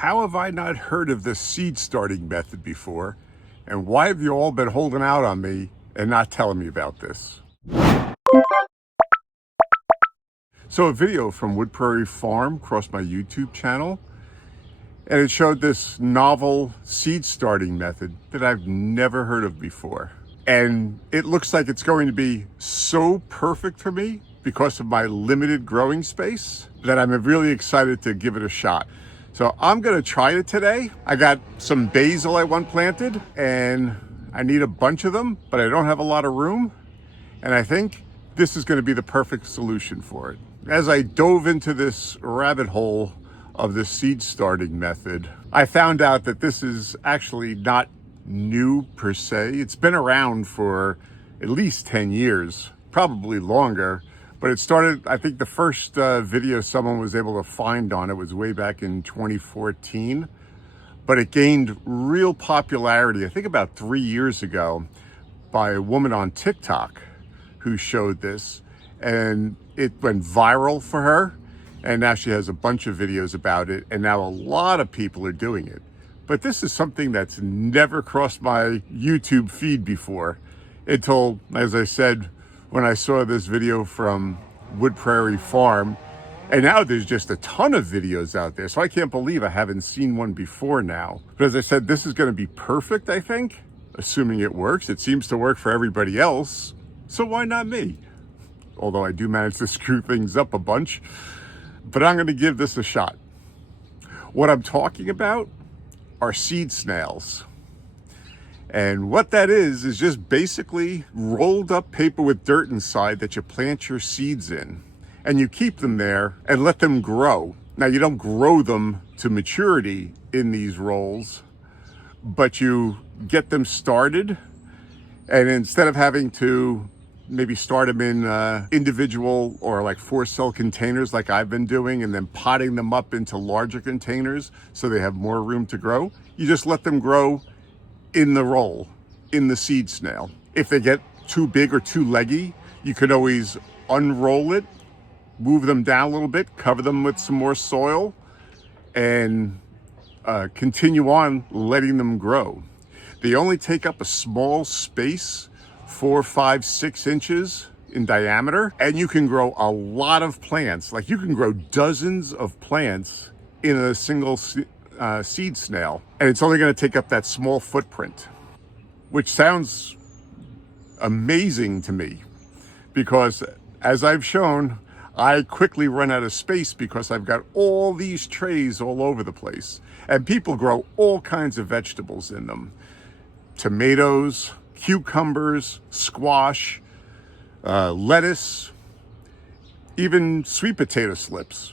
How have I not heard of this seed starting method before? And why have you all been holding out on me and not telling me about this? So a video from Wood Prairie Farm crossed my YouTube channel, and it showed this novel seed starting method that I've never heard of before. And it looks like it's going to be so perfect for me because of my limited growing space that I'm really excited to give it a shot. So I'm gonna try it today. I got some basil I want planted and I need a bunch of them, but I don't have a lot of room. And I think this is gonna be the perfect solution for it. As I dove into this rabbit hole of the seed starting method, I found out that this is actually not new per se. It's been around for at least 10 years, probably longer. But it started, I think the first video someone was able to find on it was way back in 2014. But it gained real popularity, I think about 3 years ago, by a woman on TikTok who showed this. And it went viral for her. And now she has a bunch of videos about it. And now a lot of people are doing it. But this is something that's never crossed my YouTube feed before until, as I said, when I saw this video from Wood Prairie Farm. And now there's just a ton of videos out there. So I can't believe I haven't seen one before now. But as I said, this is gonna be perfect, I think, assuming it works. It seems to work for everybody else. So why not me? Although I do manage to screw things up a bunch, but I'm gonna give this a shot. What I'm talking about are seed snails. And what that is just basically rolled up paper with dirt inside that you plant your seeds in. And you keep them there and let them grow. Now, you don't grow them to maturity in these rolls, but you get them started. And instead of having to maybe start them in individual or like 4-cell containers like I've been doing, and then potting them up into larger containers so they have more room to grow, you just let them grow in the roll, in the seed snail. If they get too big or too leggy, you could always unroll it, move them down a little bit, cover them with some more soil, and continue on letting them grow. They only take up a small space, 4, 5, 6 inches in diameter, and you can grow a lot of plants. Like, you can grow dozens of plants in a single seed snail, and it's only going to take up that small footprint, which sounds amazing to me because, as I've shown, I quickly run out of space because I've got all these trays all over the place, and people grow all kinds of vegetables in them: tomatoes, cucumbers, squash, lettuce, even sweet potato slips.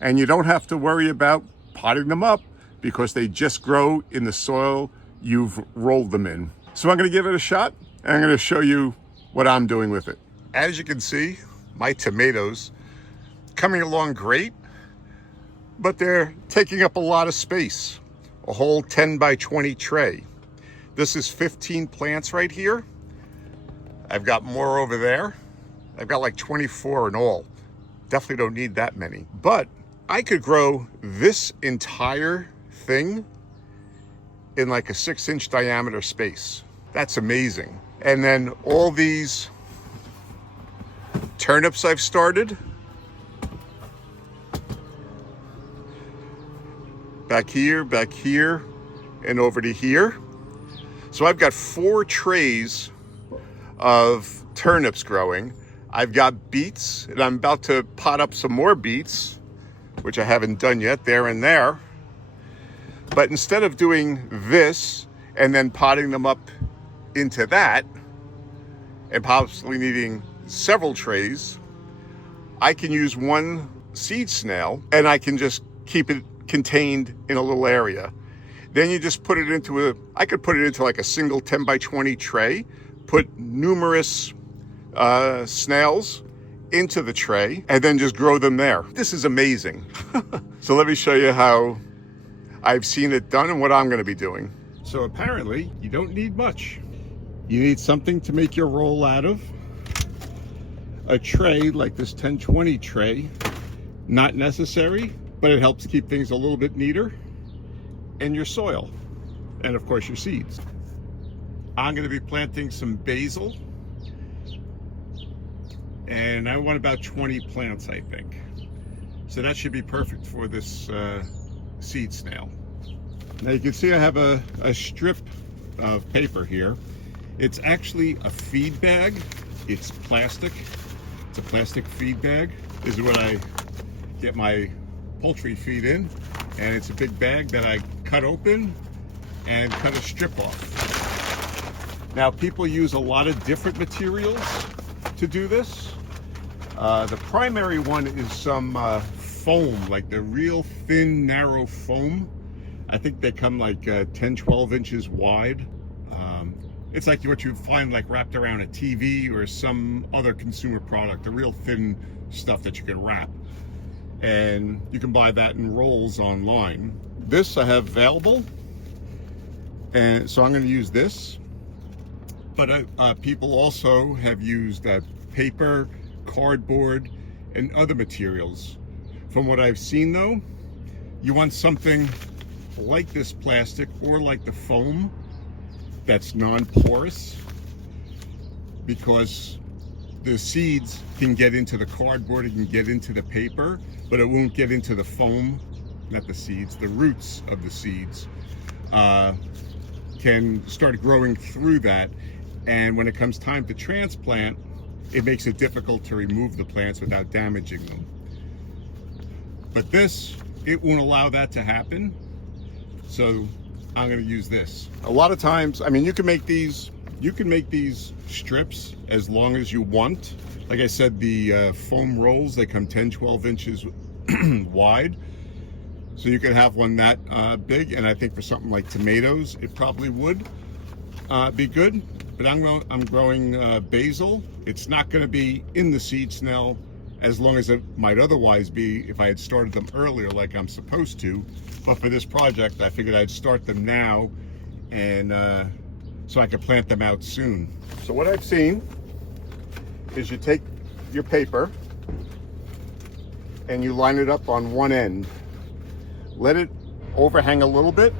And you don't have to worry about potting them up because they just grow in the soil you've rolled them in. So I'm gonna give it a shot, and I'm gonna show you what I'm doing with it. As you can see, my tomatoes coming along great, but they're taking up a lot of space, a whole 10 by 20 tray. This is 15 plants right here. I've got more over there. I've got like 24 in all. Definitely don't need that many, but I could grow this entire thing in like a 6-inch diameter space. That's amazing. And then all these turnips I've started, back here, and over to here. So I've got 4 trays of turnips growing. I've got beets, and I'm about to pot up some more beets, which I haven't done yet, there and there. But instead of doing this and then potting them up into that, and possibly needing several trays, I can use one seed snail and I can just keep it contained in a little area. Then you just put it into I could put it into like a single 10 by 20 tray, put numerous snails into the tray, and then just grow them there. This is amazing. So let me show you how I've seen it done and what I'm going to be doing. So apparently you don't need much. You need something to make your roll out of. A tray like this 10-20 tray, not necessary. but it helps keep things a little bit neater, and your soil, and of course your seeds. I'm going to be planting some basil, and I want about 20 plants, I think. So that should be perfect for this seed snail. Now you can see I have a strip of paper here. It's actually a feed bag. It's plastic. It's a plastic feed bag. This is what I get my poultry feed in, and it's a big bag that I cut open and cut a strip off. Now people use a lot of different materials to do this. The primary one is some foam, like the real thin, narrow foam. I think they come like 10-12 inches wide. It's like what you find like wrapped around a TV or some other consumer product, the real thin stuff that you can wrap. And you can buy that in rolls online. This I have available, and so I'm going to use this. But people also have used paper, cardboard, and other materials. From what I've seen though, you want something like this plastic or like the foam that's non-porous, because the seeds can get into the cardboard, it can get into the paper, but it won't get into the foam. Not the seeds, the roots of the seeds can start growing through that, and when it comes time to transplant, it makes it difficult to remove the plants without damaging them. But this, it won't allow that to happen, so I'm going to use this. A lot of times, I mean, you can make these strips as long as you want. Like I said, the foam rolls, they come 10-12 inches wide, so you can have one that big, and I think for something like tomatoes it probably would be good. But I'm growing basil. It's not going to be in the seed snail as long as it might otherwise be if I had started them earlier like I'm supposed to. But for this project, I figured I'd start them now, and so I could plant them out soon. So what I've seen is you take your paper and you line it up on one end. Let it overhang a little bit,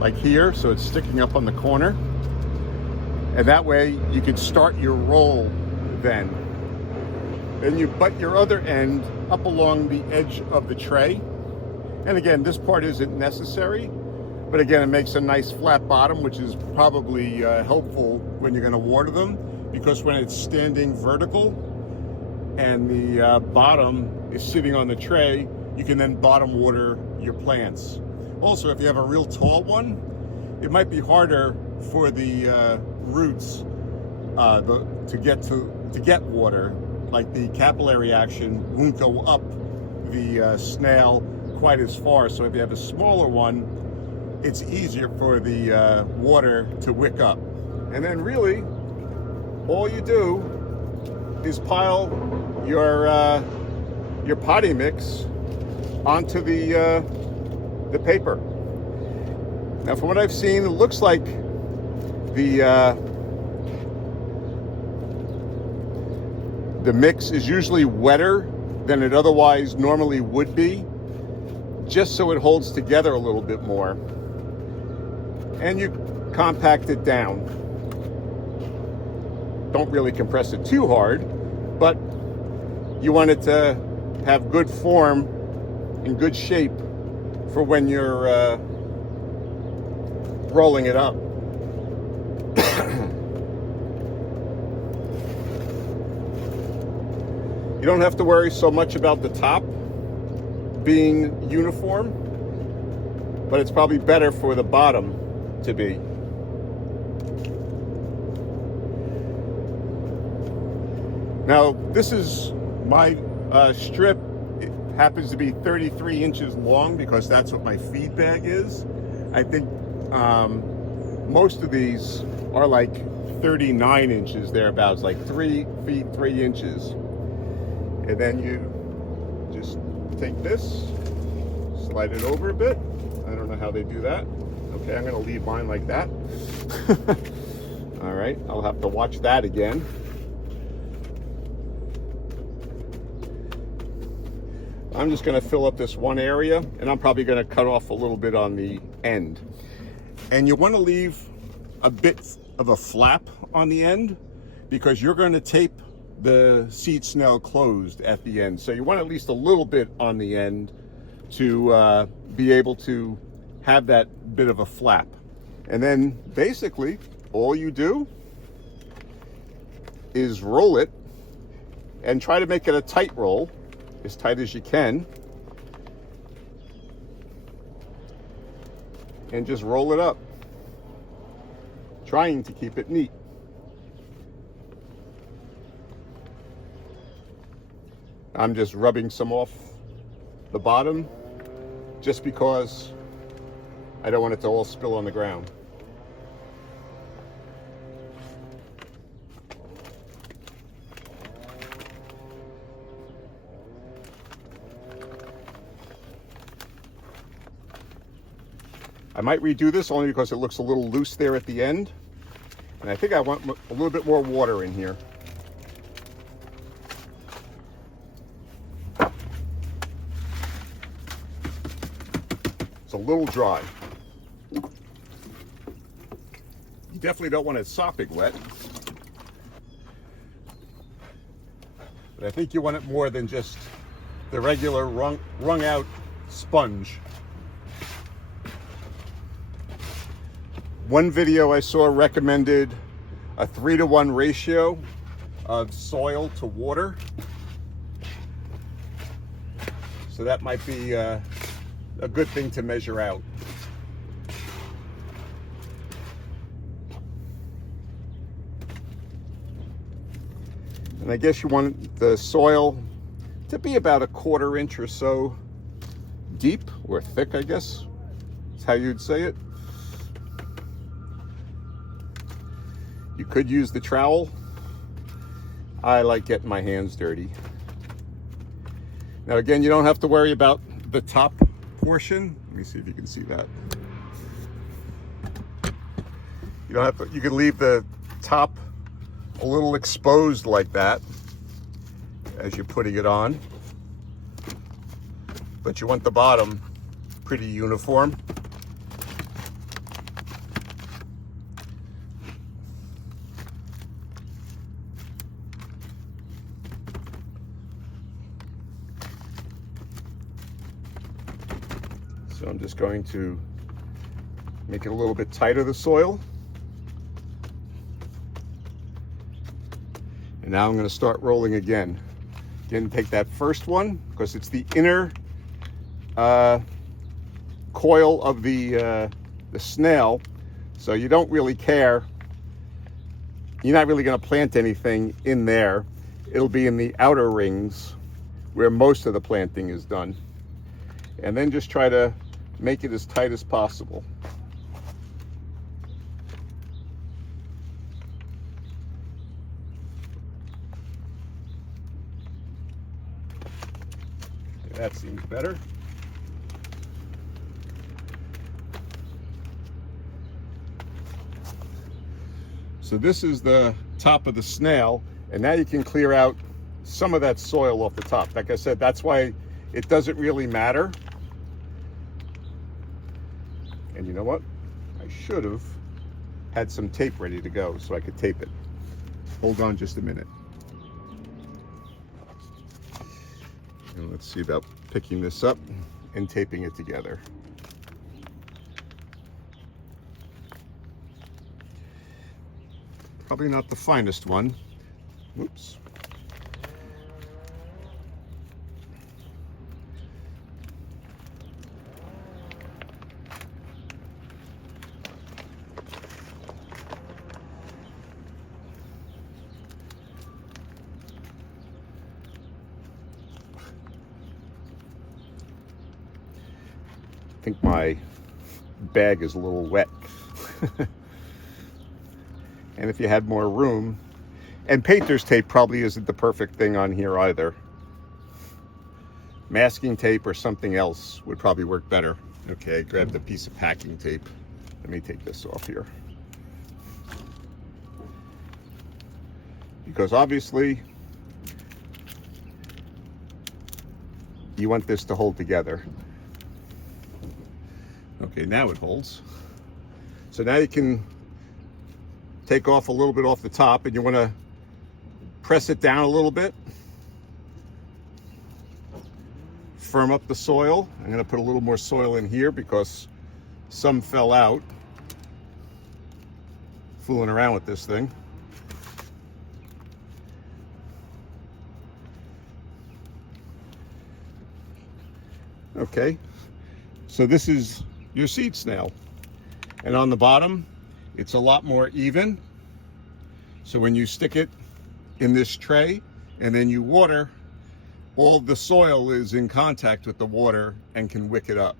like here, so it's sticking up on the corner. And that way you can start your roll then. Then you butt your other end up along the edge of the tray. And again, this part isn't necessary, but again, it makes a nice flat bottom, which is probably helpful when you're gonna water them, because when it's standing vertical and the bottom is sitting on the tray, you can then bottom water your plants. Also, if you have a real tall one, it might be harder for the roots to get water. Like the capillary action won't go up the snail quite as far. So if you have a smaller one, it's easier for the water to wick up. And then really, all you do is pile your potting mix onto the paper. Now, from what I've seen, it looks like the mix is usually wetter than it otherwise normally would be, just so it holds together a little bit more. And you compact it down. Don't really compress it too hard, but you want it to have good form and good shape for when you're rolling it up. You don't have to worry so much about the top being uniform, but it's probably better for the bottom to be. Now, this is my strip. It happens to be 33 inches long because that's what my feed bag is. I think most of these are like 39 inches thereabouts, like 3 feet 3 inches. And then you just take this, slide it over a bit. I don't know how they do that. Okay, I'm gonna leave mine like that. All right, I'll have to watch that again. I'm just going to fill up this one area, and I'm probably going to cut off a little bit on the end. And you want to leave a bit of a flap on the end because you're going to tape the seed snail closed at the end. So you want at least a little bit on the end to be able to have that bit of a flap. And then basically all you do is roll it and try to make it a tight roll, as tight as you can, and just roll it up, trying to keep it neat. I'm just rubbing some off the bottom just because I don't want it to all spill on the ground. I might redo this only because it looks a little loose there at the end. And I think I want a little bit more water in here. It's a little dry. You definitely don't want it sopping wet. But I think you want it more than just the regular wrung out sponge. One video I saw recommended a 3-to-1 ratio of soil to water. So that might be a good thing to measure out. And I guess you want the soil to be about 1/4 inch or so deep, or thick, I guess is how you'd say it. You could use the trowel. I like getting my hands dirty. Now again, you don't have to worry about the top portion. Let me see if you can see that. You don't have to, you can leave the top a little exposed like that as you're putting it on. But you want the bottom pretty uniform. So I'm just going to make it a little bit tighter, the soil. And now I'm going to start rolling again. Again, take that first one because it's the inner coil of the snail. So you don't really care. You're not really going to plant anything in there. It'll be in the outer rings where most of the planting is done. And then just try to make it as tight as possible. That seems better. So this is the top of the snail, and now you can clear out some of that soil off the top. Like I said, that's why it doesn't really matter. And you know what? I should have had some tape ready to go so I could tape it. Hold on just a minute. And let's see about picking this up and taping it together. Probably not the finest one. Whoops. I think my bag is a little wet. And if you had more room, and painter's tape probably isn't the perfect thing on here either. Masking tape or something else would probably work better. Okay, grab the piece of packing tape. Let me take this off here. Because obviously you want this to hold together. Okay, now it holds. So now you can take off a little bit off the top, and you want to press it down a little bit. Firm up the soil. I'm going to put a little more soil in here because some fell out fooling around with this thing. Okay, so this is your seed snail, and on the bottom it's a lot more even. So when you stick it in this tray and then you water, all the soil is in contact with the water and can wick it up.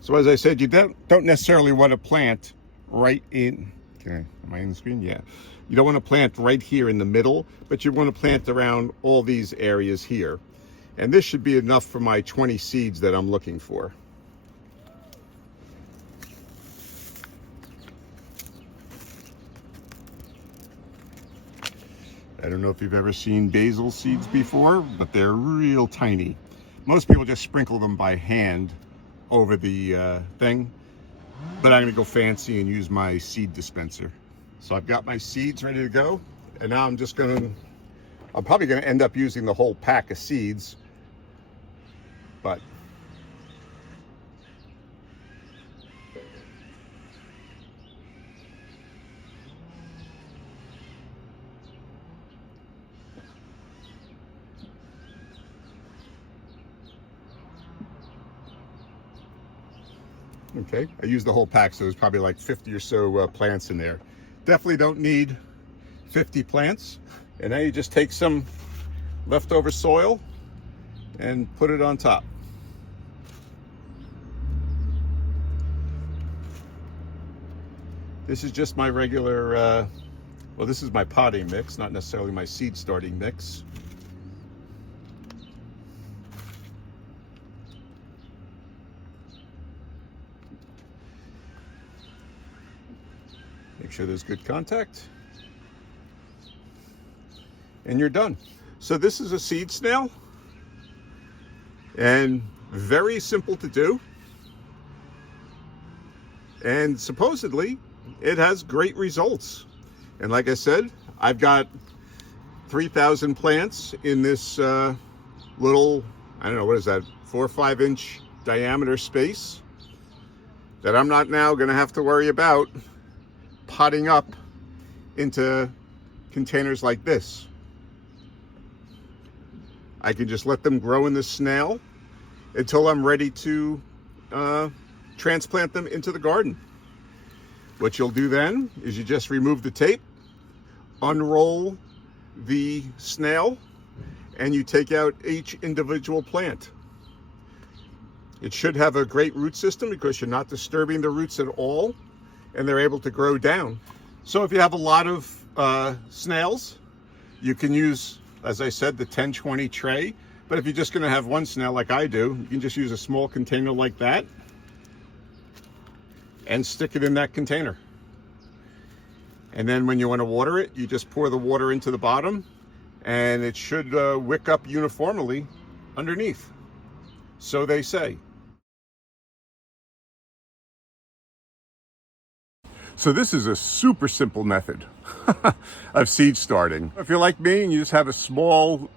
So as I said, you don't necessarily want to plant right in, okay, am I in the screen? Yeah. You don't want to plant right here in the middle, but you want to plant around all these areas here. And this should be enough for my 20 seeds that I'm looking for. I don't know if you've ever seen basil seeds before, but they're real tiny. Most people just sprinkle them by hand over the thing, but I'm gonna go fancy and use my seed dispenser. So I've got my seeds ready to go, and now I'm probably gonna end up using the whole pack of seeds, but okay, I used the whole pack, so there's probably like 50 or so plants in there. Definitely don't need 50 plants. And now you just take some leftover soil and put it on top. This is just my regular, well, this is my potting mix, not necessarily my seed starting mix. Make sure there's good contact, and you're done. So this is a seed snail, and very simple to do, and supposedly it has great results. And like I said, I've got 3,000 plants in this little, I don't know, what is that, 4 or 5 inch diameter space that I'm not now going to have to worry about potting up into containers like this. I can just let them grow in the snail until I'm ready to transplant them into the garden. What you'll do then is you just remove the tape, unroll the snail, and you take out each individual plant. It should have a great root system because you're not disturbing the roots at all, and they're able to grow down. So if you have a lot of snails, you can use, as I said, the 10-20 tray. But if you're just gonna have one snail like I do, you can just use a small container like that and stick it in that container. And then when you want to water it, you just pour the water into the bottom, and it should wick up uniformly underneath. So they say. So this is a super simple method of seed starting. If you're like me and you just have a small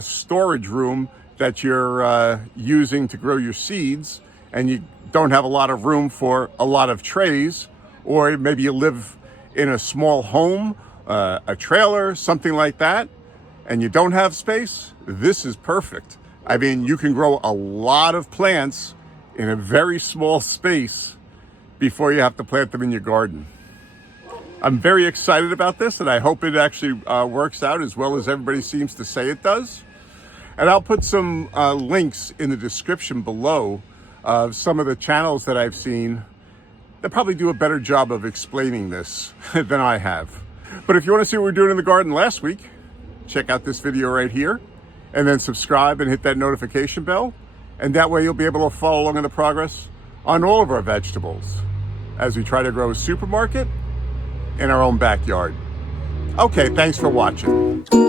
storage room that you're using to grow your seeds, and you don't have a lot of room for a lot of trays, or maybe you live in a small home, a trailer, something like that, and you don't have space, this is perfect. I mean, you can grow a lot of plants in a very small space before you have to plant them in your garden. I'm very excited about this, and I hope it actually works out as well as everybody seems to say it does. And I'll put some links in the description below of some of the channels that I've seen that probably do a better job of explaining this than I have. But if you want to see what we're doing in the garden last week, check out this video right here, and then subscribe and hit that notification bell. And that way you'll be able to follow along in the progress on all of our vegetables. as we try to grow a supermarket in our own backyard. Okay, thanks for watching.